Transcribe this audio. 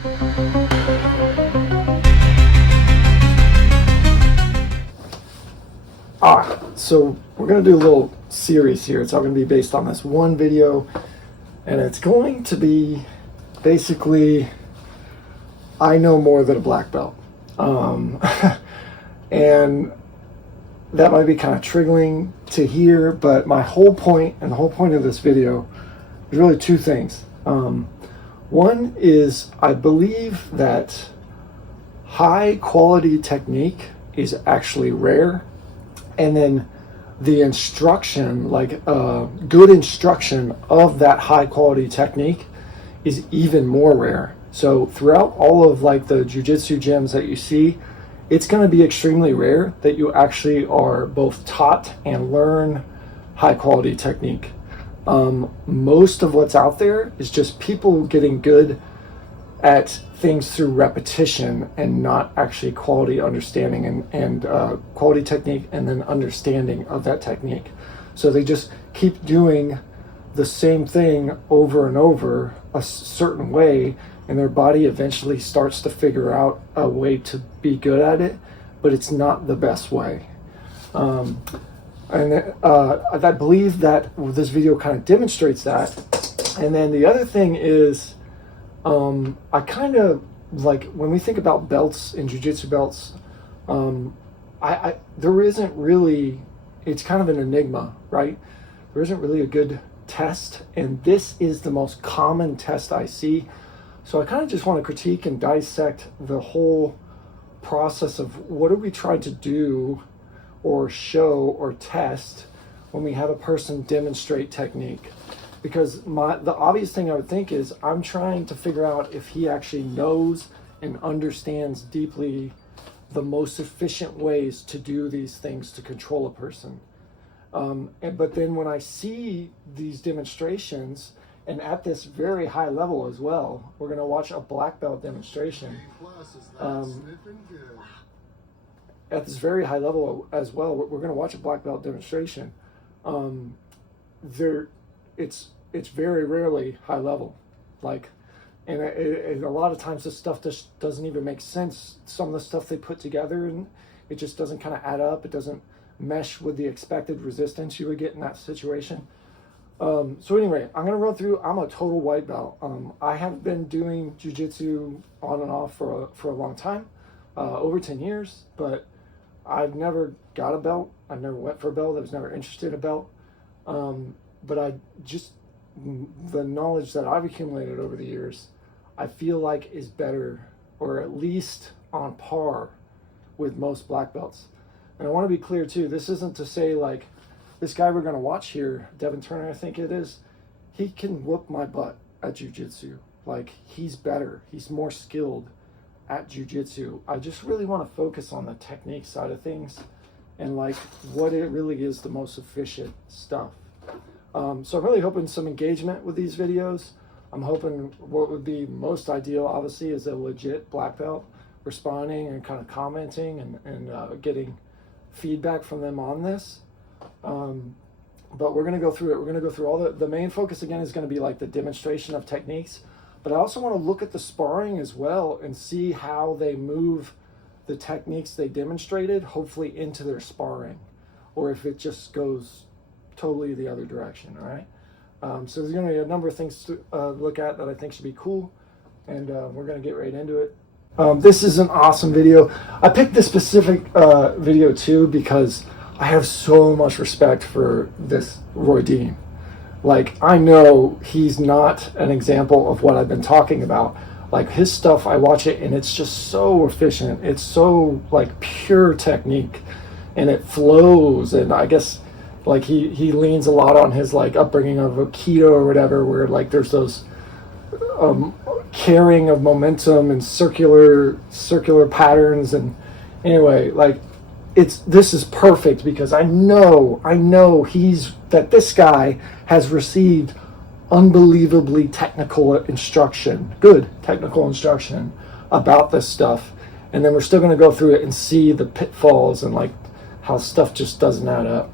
So we're going to do a little series here. It's all going to be based on this one video, and it's going to be basically, I know more than a black belt. And that might be kind of triggering to hear, but my whole point, and the whole point of this video, is really two things. One is I believe that high quality technique is actually rare, and then the instruction, like good instruction of that high quality technique, is even more rare. So throughout all of like the jiu-jitsu gyms that you see, it's going to be extremely rare that you actually are both taught and learn high quality technique. Most of what's out there is just people getting good at things through repetition and not actually quality understanding and quality technique and then understanding of that technique. So they just keep doing the same thing over and over a certain way, and their body eventually starts to figure out a way to be good at it, but it's not the best way. And I believe that this video kind of demonstrates that. And then the other thing is, I kind of like when we think about belts and jiu-jitsu belts, there isn't really, it's kind of an enigma, right? There isn't really a good test, and this is the most common test I see. So I kind of just want to critique and dissect the whole process of what do we try to do or show or test when we have a person demonstrate technique. Because the obvious thing I would think is I'm trying to figure out if he actually knows and understands deeply the most efficient ways to do these things to control a person. But then when I see these demonstrations, and at this very high level as well, we're going to watch a black belt demonstration. At this very high level as well, we're going to watch a black belt demonstration. It's very rarely high level, and a lot of times this stuff just doesn't even make sense. Some of the stuff they put together, and it just doesn't kind of add up. It doesn't mesh with the expected resistance you would get in that situation. So anyway, I'm going to run through. I'm a total white belt. I have been doing jiu-jitsu on and off for a long time, over 10 years, but I've never got a belt. I've never went for a belt. I was never interested in a belt. But the knowledge that I've accumulated over the years, I feel like is better, or at least on par with most black belts. And I want to be clear too, this isn't to say like, this guy we're going to watch here, Devin Turner, I think it is, he can whoop my butt at jiu-jitsu. Like, he's better. He's more skilled at jiu-jitsu. I just really want to focus on the technique side of things and like what it really is the most efficient stuff. So I'm really hoping some engagement with these videos. I'm hoping what would be most ideal, obviously, is a legit black belt responding and kind of commenting and getting feedback from them on this. But we're going to go through it. We're going to go through all the main focus again is going to be like the demonstration of techniques, but I also want to look at the sparring as well and see how they move the techniques they demonstrated, hopefully into their sparring, or if it just goes totally the other direction. All right. So there's going to be a number of things to look at that I think should be cool, and we're going to get right into it. This is an awesome video. I picked this specific video too because I have so much respect for this Roy Dean. Like, I know he's not an example of what I've been talking about. Like, his stuff, I watch it and it's just so efficient. It's so like pure technique, and it flows. And I guess like he leans a lot on his like upbringing of Aikido or whatever, where like there's those carrying of momentum and circular patterns. And anyway, like, this is perfect because I know this guy has received unbelievably technical instruction, good technical instruction about this stuff. And then we're still going to go through it and see the pitfalls and like how stuff just doesn't add up.